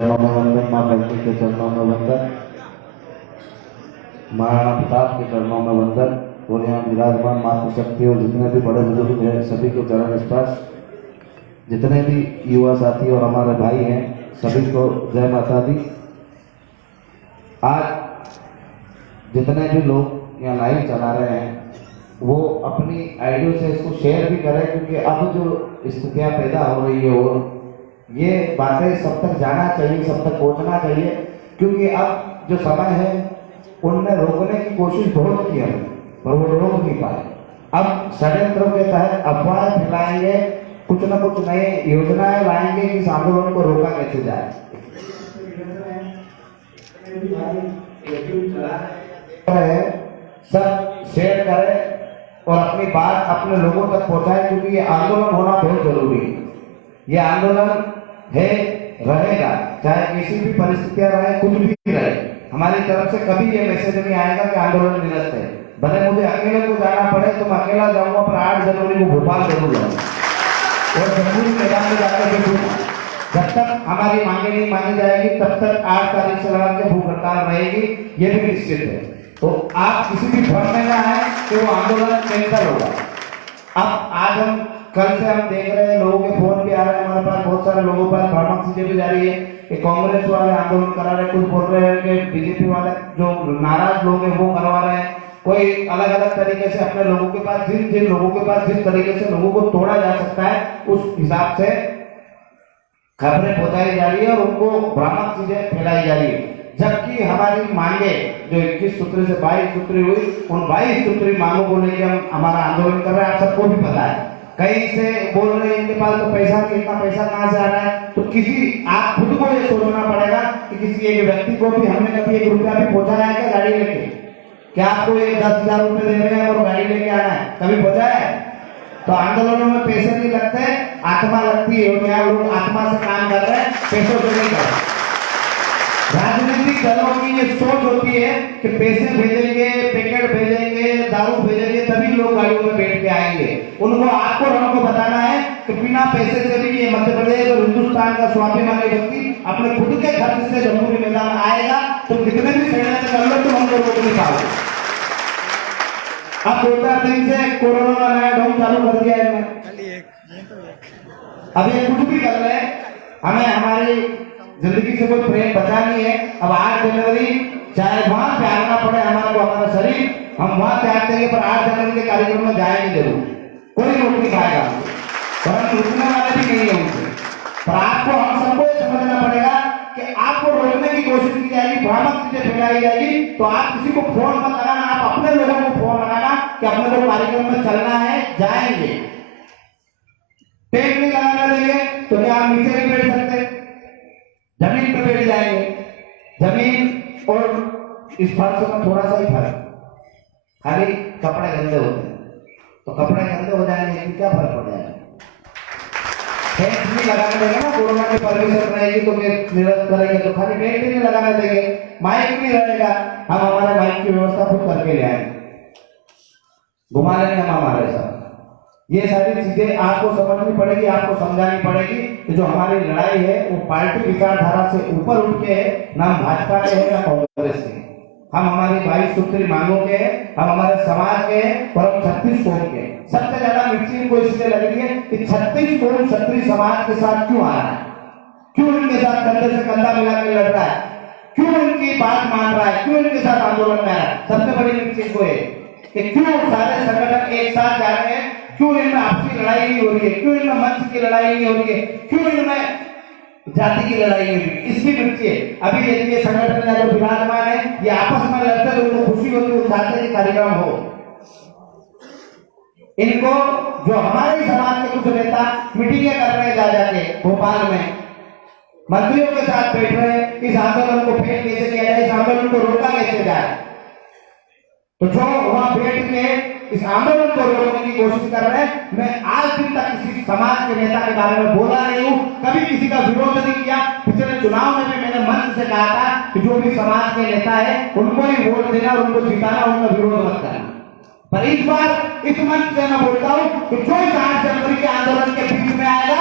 चरणों में वंदन, माँ कल्की के चरणों में वंदन, महाराणा प्रताप के चरणों में वंदन और यहाँ विराजमान मातृशक्ति और जितने भी बड़े बुजुर्ग हैं सभी को चरण स्पर्श। जितने भी युवा साथी और हमारे भाई हैं सभी को जय माता दी। आज जितने भी लोग यहाँ लाइव चला रहे हैं वो अपनी आइडियो से इसको शेयर भी करें, क्योंकि अब जो स्थितियाँ पैदा हो रही है और ये बातें सब तक जाना चाहिए, सब तक पहुंचना चाहिए, क्योंकि अब जो समय है उनने रोकने की कोशिश बहुत की है पर वो रोक नहीं पाए। अब षड्यंत्रों के तहत अफवाह फैलाएंगे, कुछ न कुछ नए योजनाएं लाएंगे कि इस आंदोलन को रोका कैसे जाए। सब शेयर करें और अपनी बात अपने लोगों तक पहुंचाएं, क्योंकि ये आंदोलन होना बहुत जरूरी है। ये आंदोलन है, रहेगा, चाहे किसी भी परिस्थितियां रहे, कुछ भी रहे। हमारी तरफ से कभी ये मैसेज नहीं आएगा कि आंदोलन निरस्त है। भले मुझे अकेले को जाना पड़े तो मैं अकेला जाऊंगा, पर 8 जनवरी को भोपाल जरूर जाऊंगा और जम्मू मैदान में जाकर बैठूंगा। जब तक हमारी मांगे नहीं मानी जाएगी तब तक 8 तारीख से लगा के भूख हड़ताल रहेगी, ये भी निश्चित है। तो आप किसी भी भ्रम में ना आए कि वो आंदोलन कैंसिल होगा। अब आज हम कल से हम देख रहे हैं, लोगों के फोन भी आ रहे हैं हमारे पास, बहुत सारे लोगों पर भ्रामक चीजें भी जा रही है कि कांग्रेस वाले आंदोलन करा रहे, कुछ बोल रहे हैं कि बीजेपी वाले जो नाराज लोग हैं वो करवा रहे हैं। कोई अलग अलग तरीके से अपने लोगों के पास जिन लोगों के पास जिस तरीके से लोगों को तोड़ा जा सकता है उस हिसाब से खबरें पहुंचाई जा रही है और उनको भ्रामक चीजें फैलाई जा रही है। जबकि हमारी मांगे जो 21 सूत्री से 22 सूत्री हुई, उन 22 सूत्री मांगों को लेकर हम हमारा आंदोलन कर रहे हैं। आप सबको भी पता है, कहीं से बोल रहे हैं इनके पास तो पैसा नहीं, इतना पैसा कहाँ से आ रहा है। तो किसी आप खुद को ये सोचना पड़ेगा कि किसी एक व्यक्ति को भी हमने कभी 1 रुपया भी पहुंचाया है क्या गाड़ी लेके? क्या आपको ये 10,000 रुपए दे रहे हैं और गाड़ी लेके आना है, कभी पहुंचाया है? तो आंदोलनों में पैसे नहीं लगते, आत्मा लगती है। और यहाँ लोग आत्मा से काम कर रहे हैं, पैसों से नहीं कर रहे। राजनीतिक दलों की ये सोच होती है कि पैसे भेजेंगे, पैकेट भेजेंगे, दारू भेजेंगे, तभी लोग गाड़ियों में बैठ के आएंगे। उनको आपको और हमको बताना है कि बिना पैसे से भी ये मध्य प्रदेश और हिंदुस्तान का स्वाभिमानी व्यक्ति अपने खुद के खर्च से जम्मू मैदान आएगा तो कितने भी षड्यंत्र कर लो तो हम लोग रोक नहीं पाओगे। अब 2-4 दिन से कोरोना का नया ढंग चालू कर दिया है। अब ये कुछ भी कर रहे हैं, हमें हमारी जिंदगी से कोई प्रेम बचा नहीं है। अब 8 जनवरी चाहे वहां त्यागना पड़े हमारे को, हमारा शरीर हम वहां त्याग देंगे, पर 8 जनवरी के कार्यक्रम में जाएंगे जरूर, कोई रोक नहीं पाएगा। परंतु रुकने वाले भी नहीं है उनसे। पर आपको हम सबको समझना पड़ेगा कि आपको रोकने की कोशिश की जाएगी, भ्रामक चीजें फैलाई जाएगी, तो आप किसी को फोन मत लगाना, आप अपने लोगों को फोन लगाना कि अपने लोग कार्यक्रम में चलना है, जाएंगे। टेंट नहीं लगाना देंगे तो क्या आप नीचे नहीं बैठ सकते? जमीन पर बैठ जाएंगे। जमीन और इस फर्श में थोड़ा सा ही फर्क, खाली कपड़े गंदे होते हैं, तो कपड़े गंदे हो जाएंगे कि क्या फर्क पड़ जाएगा? टेंट नहीं लगाने देंगे ना, कोरोना की परमिशन रहेगी तो निरस्त करेंगे, तो खाली टेंट नहीं लगाने देंगे। माइक नहीं रहेगा, हम हमारे माइक की व्यवस्था खुद करके ले आएंगे, घुमा लेंगे हम हमारे साथ। ये सारी चीजें आपको समझनी पड़ेगी, आपको समझानी पड़ेगी कि जो हमारी लड़ाई है वो पार्टी विचारधारा से ऊपर उठ के है, ना भाजपा के है ना कांग्रेस के। हम हमारी 22 सूत्री मांगों के हैं, हम हमारे समाज के हैं और हम 36 कौम के। सबसे ज्यादा मिर्ची इनको इसलिए लग रही है कि 36 कौम क्षत्रिय समाज के साथ क्यों आ रहा है, क्यों इनके साथ कंधे से कंधा मिला के लड़ रहा है, क्यों इनकी बात मान रहा है, क्यों इनके साथ आंदोलन में आ रहा है। सबसे बड़ी मिर्ची इनको है कि क्यों सारे संगठन एक साथ जा रहे हैं, क्यों इनमें आपसी लड़ाई नहीं हो रही है, क्यों इनमें मंच की लड़ाई नहीं हो रही है, क्यों इनमें जाति की लड़ाई नहीं हो रही है। इसकी मिर्ची है। अभी ये संगठन जो विराजमान है ये आपस में लड़ते हैं, उनको खुशी होती है, चाहते हैं कार्यक्रम हो। इनको जो हमारे समाज के कुछ नेता मीटिंगें कर रहे हैं जा जाके भोपाल में, मंत्रियों के साथ बैठ रहे हैं, इस आंदोलन को फेल कैसे किया जाए, इस आंदोलन को रोका कैसे जाए। तो जो वहां बैठ के इस आंदोलन को रोकने की कोशिश कर रहे हैं, मैं आज दिन तक किसी समाज के नेता के बारे में बोला नहीं हूं, कभी किसी का विरोध नहीं किया। पिछले चुनाव में भी मैंने मंच से कहा था कि जो भी समाज के नेता है उनको ही वोट देना, उनको जिताना, उनका विरोध मत करना। पर इस बार इस मंच से मैं बोलता हूं कि जो 8 जनवरी के आंदोलन के बीच में आएगा